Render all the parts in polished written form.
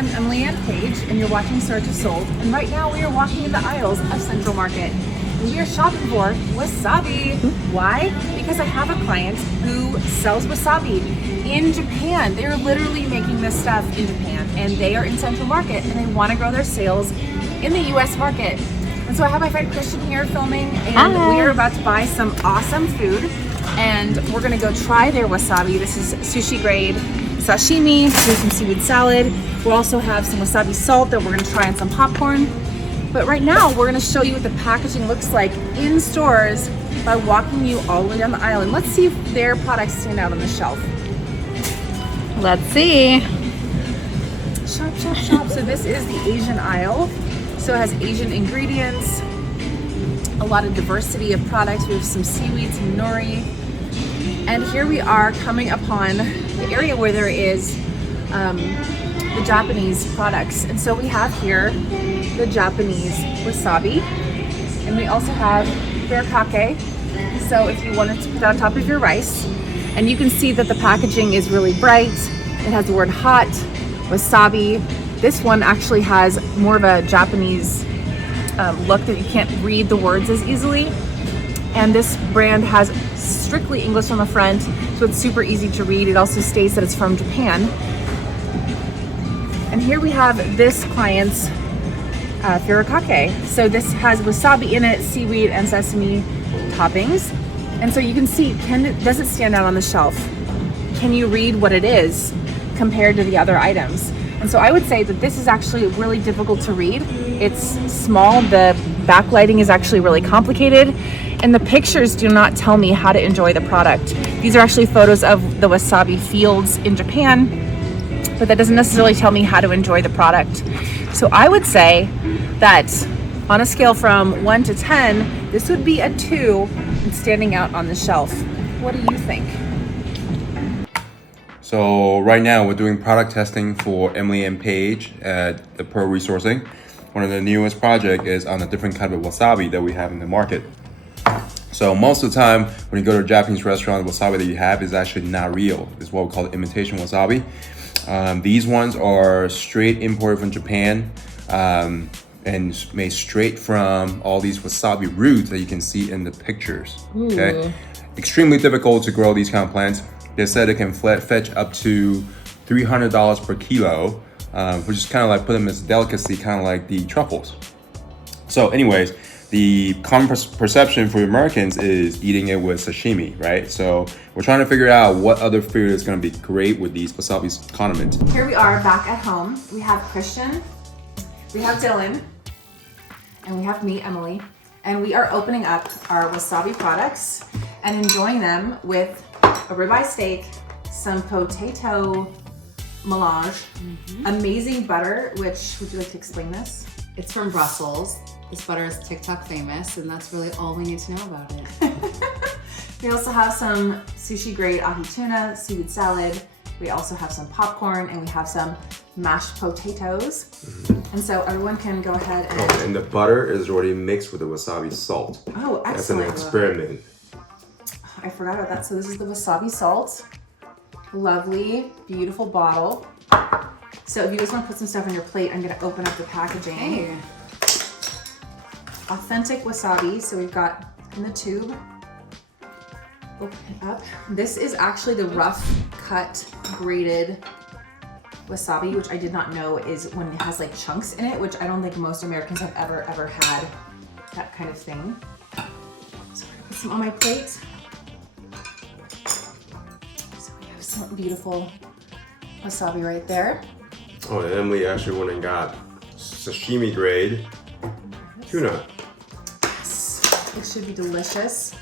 I'm Emily Ann Page, and you're watching Search of Sold. And right now we are walking in the aisles of Central Market. And we are shopping for wasabi. Why? Because I have a client who sells wasabi in Japan. They're literally making this stuff in Japan, and they are in Central Market, and they want to grow their sales in the U.S. market. And so I have my friend Christian here filming, and we are about to buy some awesome food, and we're gonna go try their wasabi. This is sushi-grade sashimi, do some seaweed salad. We'll also have some wasabi salt that we're gonna try on some popcorn. But right now, we're gonna show you what the packaging looks like in stores by walking you all the way down the aisle. And let's see if their products stand out on the shelf. Let's see. Shop, shop, shop. So this is the Asian aisle. So it has Asian ingredients, a lot of diversity of products. We have some seaweed, some nori. And here we are coming upon the area where there is the Japanese products. And so we have here the Japanese wasabi, and we also have furikake. So if you wanted to put that on top of your rice, and you can see that the packaging is really bright. It has the word hot, wasabi. This one actually has more of a Japanese look that you can't read the words as easily. And this brand has strictly English on the front, so it's super easy to read. It also states that it's from Japan. And here we have this client's furikake. So this has wasabi in it, seaweed and sesame toppings. And so you can see, does it stand out on the shelf? Can you read what it is compared to the other items? And so I would say that this is actually really difficult to read. It's small, the backlighting is actually really complicated, and the pictures do not tell me how to enjoy the product. These are actually photos of the wasabi fields in Japan, but that doesn't necessarily tell me how to enjoy the product. So I would say that on a scale from 1 to 10, this would be a 2 and standing out on the shelf. What do you think? So right now we're doing product testing for Emily and Paige at the Pro Resourcing. One of the newest project is on a different kind of wasabi that we have in the market. So most of the time when you go to a Japanese restaurant, the wasabi that you have is actually not real. It's what we call imitation wasabi. These ones are straight imported from Japan and made straight from all these wasabi roots that you can see in the pictures. Okay, extremely difficult to grow these kind of plants. They said it can fetch up to $300 per kilo, which is kind of like put them as a delicacy, kind of like the truffles. So anyways, the common perception for Americans is eating it with sashimi, right? So we're trying to figure out what other food is going to be great with these wasabi condiments. Here we are back at home. We have Christian, we have Dylan, and we have me, Emily. And we are opening up our wasabi products and enjoying them with a ribeye steak, some potato melange, amazing butter, which, would you like to explain this? It's from Brussels. This butter is TikTok famous, and that's really all we need to know about it. We also have some sushi-grade ahi tuna, seaweed salad. We also have some popcorn, and we have some mashed potatoes. And so everyone can go ahead and... And the butter is already mixed with the wasabi salt. Oh, excellent. That's an experiment. I forgot about that. So this is the wasabi salt. Lovely, beautiful bottle. So if you just want to put some stuff on your plate, I'm going to open up the packaging. Hey. Authentic wasabi. So we've got in the tube. Open it up. This is actually the rough cut grated wasabi, which I did not know is when it has like chunks in it, which I don't think most Americans have ever had that kind of thing. So I'm gonna put some on my plate. So we have some beautiful wasabi right there. Oh, and Emily actually went and got sashimi grade tuna. Yes, it should be delicious.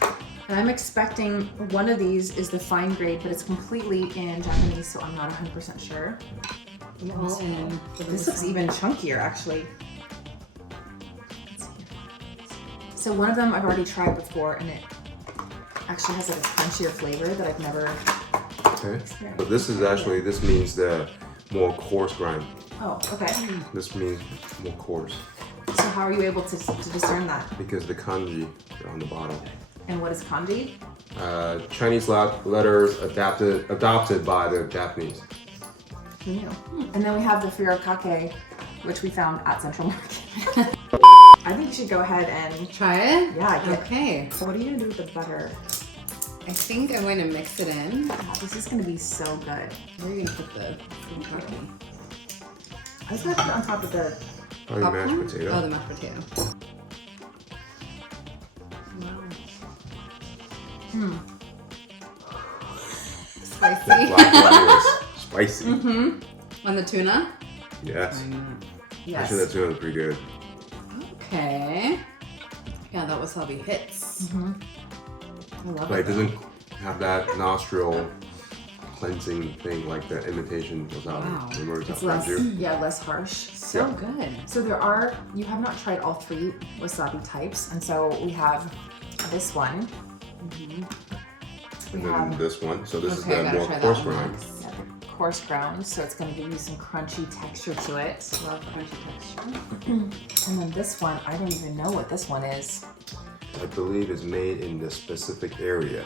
And I'm expecting one of these is the fine grade, but it's completely in Japanese, so I'm not 100% sure. This looks even chunkier, actually. So one of them I've already tried before, and it actually has like a crunchier flavor that I've never experienced. But this means the more coarse grind. Oh, okay. This means more coarse. So how are you able to discern that? Because the kanji on the bottom. And what is kanji? Chinese letters adopted by the Japanese. Who knew? And then we have the furikake, which we found at Central Market. I think you should go ahead and Try it? yeah, get Okay. So what are you gonna do with the butter? I think I'm going to mix it in. Yeah, this is gonna be so good. Where are you going to put the furikake? I just gonna put it on top of the Probably mashed Popcorn? potato. Oh, the mashed potato. Wow. That Spicy. black pepper is spicy. On the tuna? Yes. yes. Actually, that tuna is pretty good. Okay. Yeah, that wasabi hits. I love But it. it doesn't have that nostril cleansing thing like the imitation wasabi. Wow. Remember It's that less, you? yeah, less harsh. So good. So there are, you have not tried all 3 wasabi types, and so we have this one. And then this one. So this Okay, I is the gotta more try that coarse one grind. next. Yeah, the coarse ground, so it's gonna give you some crunchy texture to it. Love crunchy texture. And then this one, I don't even know what this one is. I believe is made in the specific area.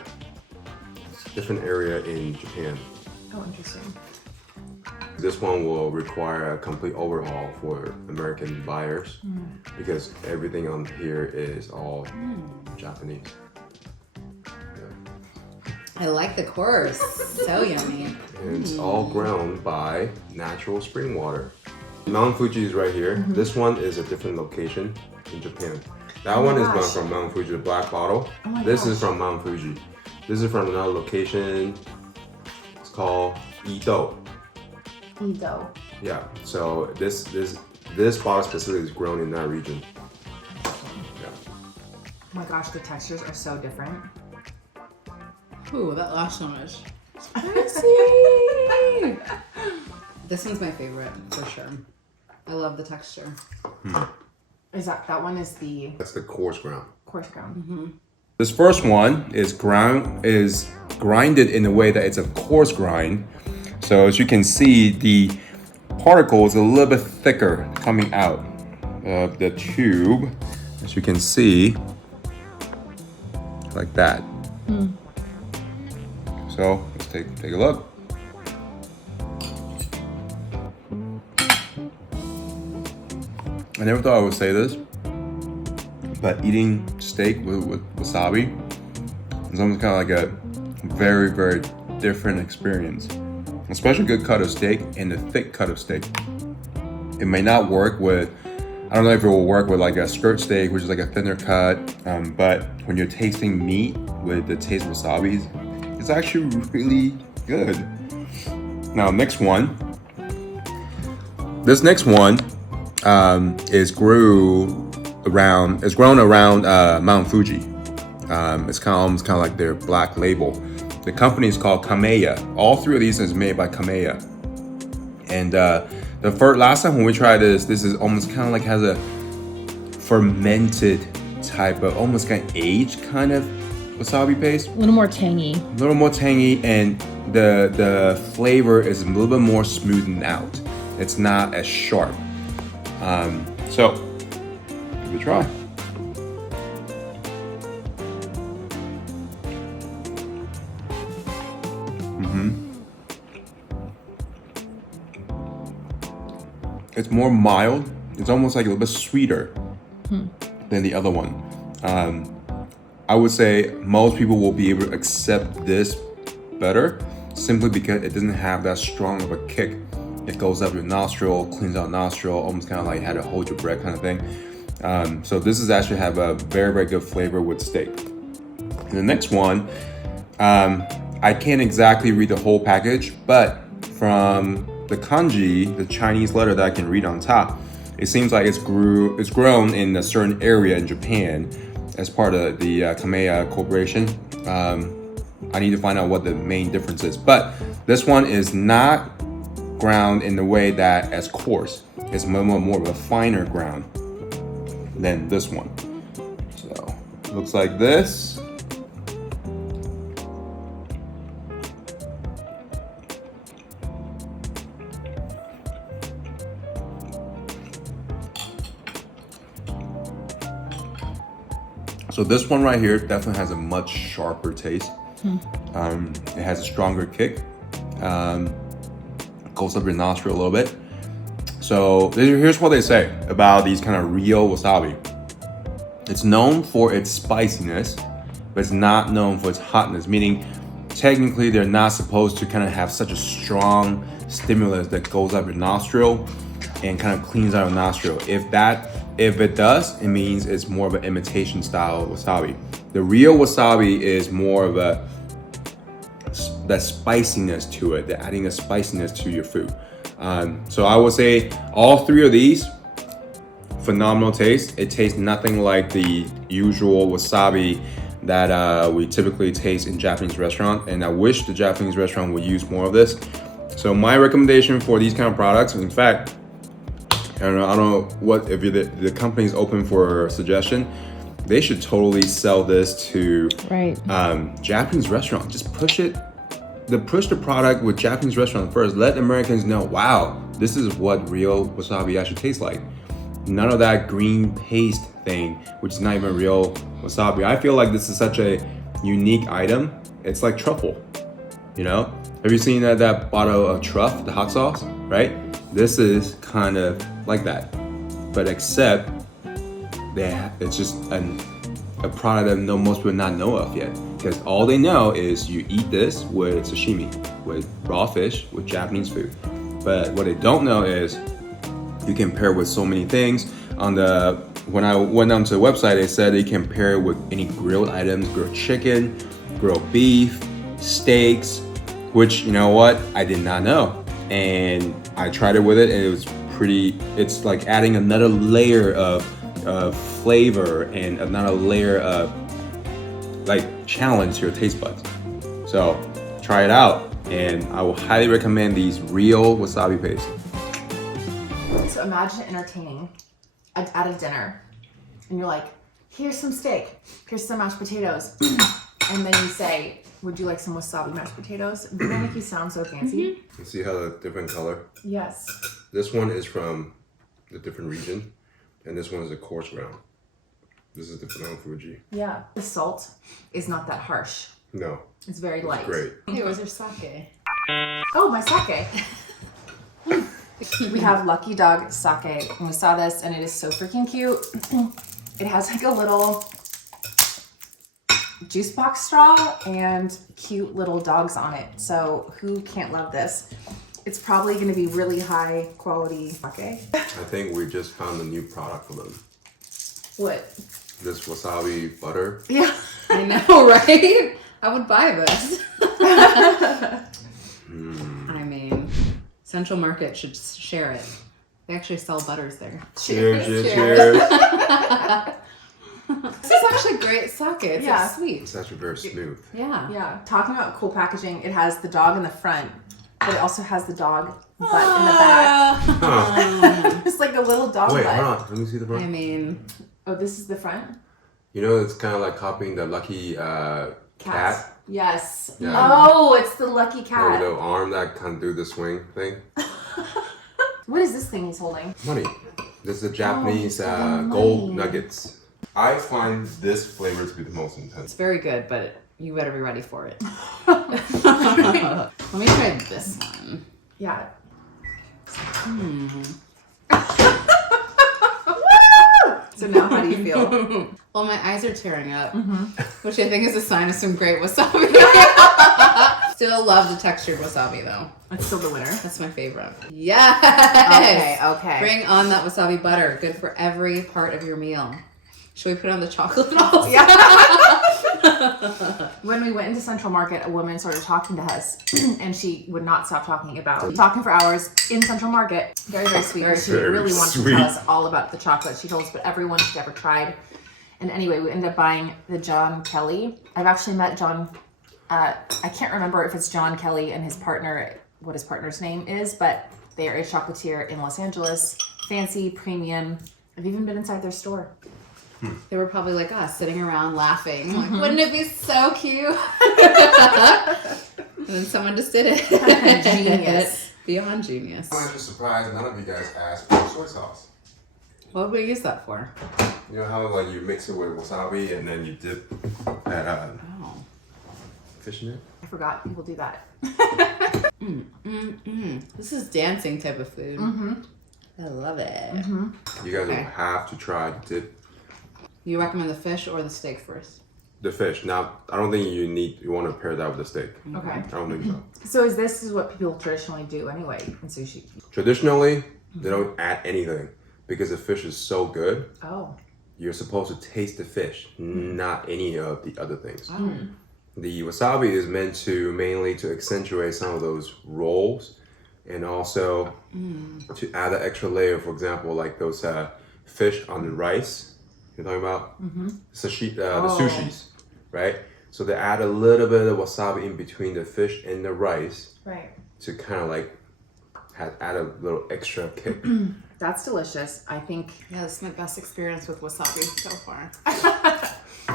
Different area in Japan. Oh, interesting. This one will require a complete overhaul for American buyers because everything on here is all Japanese. I like the course. So yummy. And it's all ground by natural spring water. Mount Fuji is right here. This one is a different location in Japan. That one is not gosh. from Mount Fuji, the black bottle. Oh my This is gosh. from Mount Fuji. This is from another location. It's called Ito. Edo. Yeah. So this bottle specifically is grown in that region. Yeah. Oh my gosh, the textures are so different. Ooh, that last one was spicy. This one's my favorite for sure. I love the texture. Is that one is the That's the coarse ground. coarse ground? This first one is grinded in a way that it's a coarse grind. So as you can see, the particle is a little bit thicker coming out of the tube. As you can see, like that. So let's take a look. I never thought I would say this, but eating steak with wasabi is almost kind of like a very, very different experience. Especially a good cut of steak and a thick cut of steak. It may not work with, I don't know if it will work with like a skirt steak, which is like a thinner cut, but when you're tasting meat with the taste of wasabi, it's actually really good. Now, next one. This next one is grown around Mount Fuji. It's almost kind of like their black label. The company is called Kamaya. All 3 of these is made by Kamaya. And last time when we tried this is almost kind of like has a fermented type of, almost kind of aged kind of wasabi paste. A little more tangy. A little more tangy, and the flavor is a little bit more smoothened out. It's not as sharp. So, give it a try. It's more mild. It's almost like a little bit sweeter than the other one. I would say most people will be able to accept this better simply because it doesn't have that strong of a kick. It goes up your nostril, cleans out nostril, almost kind of like how to hold your breath kind of thing. So this is actually have a very, very good flavor with steak. And the next one, I can't exactly read the whole package, but from the kanji, the Chinese letter that I can read on top, it seems like it's grown in a certain area in Japan as part of the Kamaya Corporation. I need to find out what the main difference is, but this one is not ground in the way that as coarse. It's more of a finer ground than this one. So looks like this. So this one right here definitely has a much sharper taste. It has a stronger kick. goes up your nostril a little bit. So here's what they say about these kind of real wasabi. It's known for its spiciness, but it's not known for its hotness, meaning technically they're not supposed to kind of have such a strong stimulus that goes up your nostril and kind of cleans out your nostril. If it does, it means it's more of an imitation style wasabi. The real wasabi is more of that spiciness to it, that adding a spiciness to your food. So I would say all three of these, phenomenal taste. It tastes nothing like the usual wasabi that we typically taste in Japanese restaurant, and I wish the Japanese restaurant would use more of this. So my recommendation for these kind of products, in fact, I don't know what if the company is open for suggestion. They should totally sell this to Japanese restaurant. Just push the product with Japanese restaurant first. Let Americans know, wow, this is what real wasabi actually tastes like. None of that green paste thing, which is not even real wasabi. I feel like this is such a unique item. It's like truffle, you know? Have you seen that bottle of truff, the hot sauce, right? This is kind of like that, but except it's just a product that most people not know of yet, because all they know is you eat this with sashimi, with raw fish, with Japanese food. But what they don't know is you can pair it with so many things. When I went onto the website, they said they can pair it with any grilled items, grilled chicken, grilled beef, steaks, which, you know what, I did not know. And I tried it with it, and it was it's like adding another layer of flavor and another layer of like challenge to your taste buds. So try it out, and I will highly recommend these real wasabi paste. So imagine entertaining at a dinner, and you're like, here's some steak, here's some mashed potatoes, and then you say, would you like some wasabi mashed potatoes? Doesn't that make you sound so fancy? You see how the different color? Yes. This one is from a different region, and this one is a coarse brown. This is the brown Fuji. Yeah. The salt is not that harsh. No. It's very light. Great. Hey, where's your sake? Oh, my sake. We have Lucky Dog sake, and we saw this, and it is so freaking cute. It has like a little juice box straw and cute little dogs on it. So who can't love this? It's probably going to be really high quality sake. I think we just found a new product for them. What? This wasabi butter. Yeah. I know, right? I would buy this. I mean, Central Market should share it. They actually sell butters there. Cheers. This is actually great sake. It's Yeah. so sweet. It's actually very smooth. Yeah. Yeah. Talking about cool packaging, it has the dog in the front, but it also has the dog butt in the back. Huh. It's like a little dog Wait, butt. hold on. Let me see the I front. mean, Oh, this is the front? You know, it's kind of like copying the Lucky cat. Yes. Yeah. Oh, it's the lucky With cat. the arm that can do the swing thing. What is this thing he's holding? Money. This is the Japanese holding gold money. nuggets. I find this flavor to be the most it's intense. very good, but you better be ready for it. Let me try this one. Yeah. So now how do you feel? Well, my eyes are tearing up, which I think is a sign of some great wasabi. Still love the textured wasabi though. It's still the winner. That's my favorite. Yes! Okay. Bring on that wasabi butter. Good for every part of your meal. Should we put on the chocolate also? When we went into Central Market, a woman started talking to us, and she would not stop talking about talking for hours in Central Market. Very, very sweet. She Very really wanted sweet. to tell us all about the chocolate. She told us what everyone she'd ever tried. And anyway, we ended up buying the John Kelly. I've actually met John. I can't remember if it's John Kelly and his partner, what his partner's name is, but they are a chocolatier in Los Angeles. Fancy, premium. I've even been inside their store. They were probably like us, sitting around laughing. Like, wouldn't it be so cute? And then someone just did it. Genius. Beyond genius. I'm actually surprised none of you guys asked for soy sauce. What would we use that for? You know how like you mix it with wasabi and then you dip that Oh. fish in it. I forgot people do that. This is dancing type of food. I love it. You guys Okay. will have to try the dip. You recommend the fish or the steak first? The fish. Now, I don't think you want to pair that with the steak. Okay. I don't think so. So this is what people traditionally do anyway in sushi. Traditionally, they don't add anything because the fish is so good. Oh. You're supposed to taste the fish, not any of the other things. The wasabi is meant to mainly to accentuate some of those rolls and also to add an extra layer. For example, like those fish on the rice. You're talking about the sushis, right? So they add a little bit of wasabi in between the fish and the rice, Right. to kind of like add a little extra kick. That's delicious. I think. Yeah, this is my best experience with wasabi so far.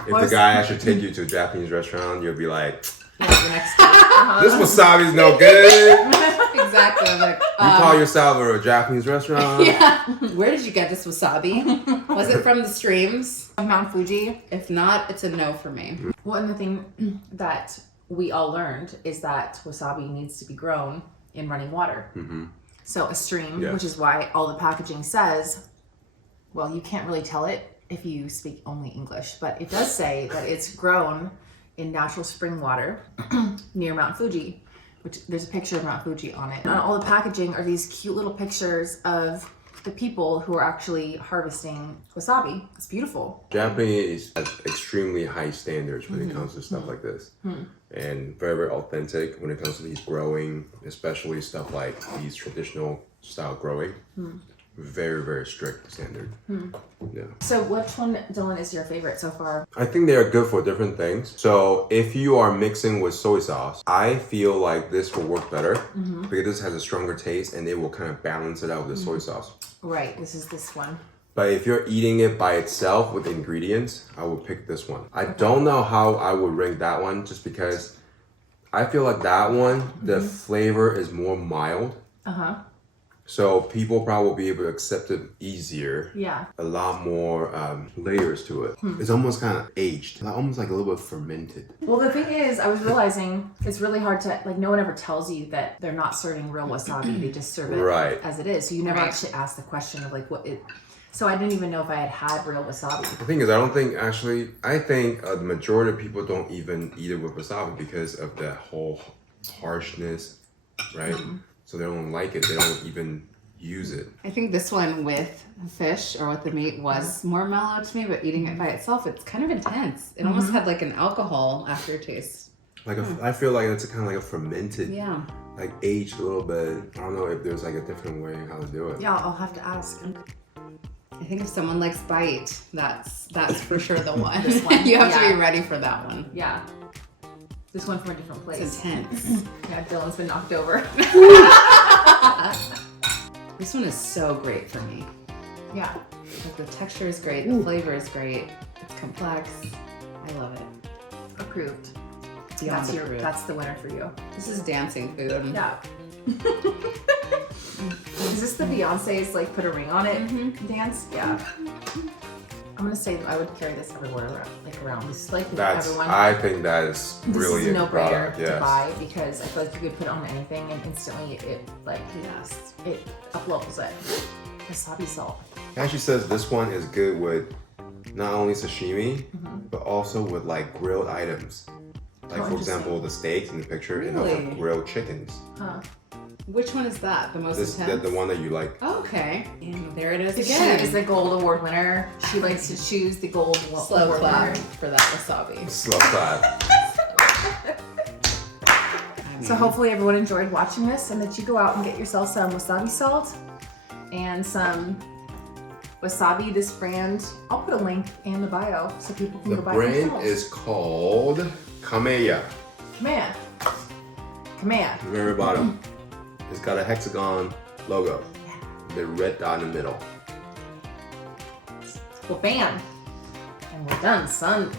If the guy actually take you to a Japanese restaurant, you'll be like, Yeah, the next time. this wasabi's no good. Exactly. I'm like, You call yourself a Japanese restaurant? yeah. Where did you get this wasabi? Was it from the streams? Mount Fuji. If not, it's a no for me. Well, and the thing that we all learned is that wasabi needs to be grown in running water. So a stream, Yes. which is why all the packaging says, well, you can't really tell it if you speak only English, but it does say that it's grown in natural spring water near Mount Fuji, which there's a picture of Mount Fuji on it. And on all the packaging are these cute little pictures of the people who are actually harvesting wasabi. It's beautiful. Japanese has extremely high standards when it comes to stuff like this. And very, very authentic when it comes to these growing, especially stuff like these traditional style growing. Very, very strict standard. Yeah. So which one, Dylan, is your favorite so far? I think they are good for different things. So if you are mixing with soy sauce, I feel like this will work better because this has a stronger taste and it will kind of balance it out with the soy sauce. Right, this is this one. But if you're eating it by itself with ingredients, I would pick this one. I don't know how I would rank that one just because I feel like that one, the flavor is more mild. So people probably will be able to accept it easier. Yeah. A lot more layers to it. It's almost kind of aged, almost like a little bit fermented. Well, the thing is, I was realizing it's really hard to, like, no one ever tells you that they're not serving real wasabi. They just serve it Right. as it is. So you never actually ask the question of, like, what it... So I didn't even know if I had real wasabi. The thing is, I think the majority of people don't even eat it with wasabi because of the whole harshness, right? So they don't like it. They don't even use it. I think this one with the fish or with the meat was more mellow to me, but eating it by itself, it's kind of intense. It almost had like an alcohol aftertaste. Like I feel like it's kind of like a fermented, Yeah. like aged a little bit. I don't know if there's like a different way how to do it. Yeah, I'll have to ask. I think if someone likes bite, that's for sure the one. This one, You have to yeah. be ready for that one. Yeah. This one from a different place. It's intense. Yeah, Dylan's been knocked over. This one is so great for me. Yeah. Like the texture is great, the flavor is great, it's complex. I love it. Approved. Beyond approved. That's the winner for you. This is dancing food. Yeah. Is this the Beyonce's, like, put a ring on it dance? Yeah. I'm gonna say that I would carry this everywhere around. This is like everyone. I think that is This really is a no-brainer product, to yes. buy because I feel like you could put it on anything and instantly it Yes. it uplevels it. Wasabi salt. It actually says this one is good with not only sashimi, but also with like grilled items. Like for example, the steaks in the picture and also Really? grilled chickens. Huh. Which one is that? The most This intense? the one that you like. Oh, okay. And there it is She again. is the gold award winner. She likes to choose the gold Slow award clap winner. for that wasabi. Slow clap. So hopefully everyone enjoyed watching this and that you go out and get yourself some wasabi salt and some wasabi. This brand, I'll put a link in the bio so people can The go buy it brand themselves. is called Kamaya. Kamaya. Kamaya. The very bottom. It's got a hexagon logo. The red dot in the middle. Well, bam. And we're done, son.